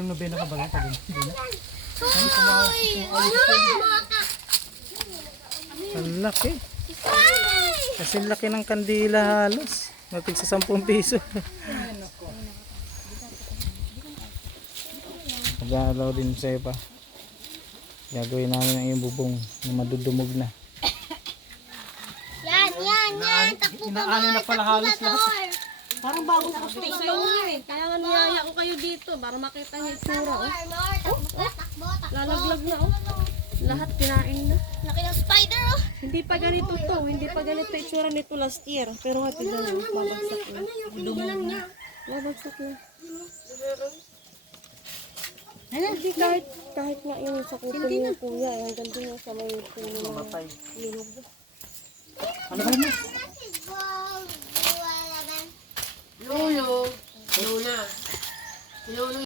Hanggang nobena ka ba lang pag hindi na? Ang laki. Kasi laki ng kandila halos. Matig sa 10 piso. Mag-aalaw din sa'yo pa. Gagawin namin ang iyong bubong na madudumog na. Yan. Takbo ka Inaano na pala halos lahat. Parang bagong posting sa inyo eh. Kaya nga niyaya ko kayo dito para makita niyo yung tsura. Takbo. Lalaglag na oh. Lahat kinain na. Laki ng spider oh. Hindi pa ganito to. Hindi pa ganito yung tsura nito last year. Pero nga tignan mo. Babagsak na. Babagsak na. Hindi kahit nga yung sa kuto niya kuya. Hanggang doon yung sa may puno na linog. Ano ba yun? Lolo. Luna. Lolo